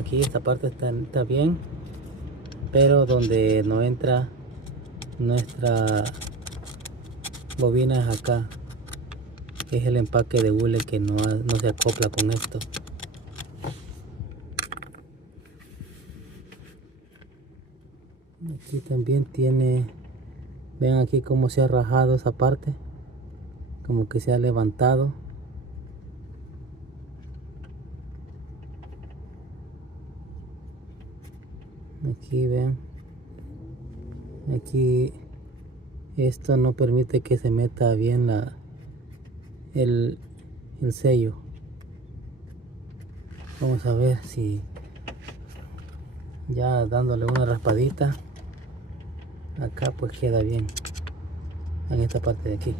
Aquí esta parte está bien, pero donde no entra nuestra bobina es acá. Es el empaque de hule que no se acopla con esto. Aquí también tiene, vean aquí cómo se ha rajado esa parte, como que se ha levantado. Aquí vean, aquí esto no permite que se meta bien el sello. Vamos a ver si ya dándole una raspadita acá pues queda bien en esta parte de aquí.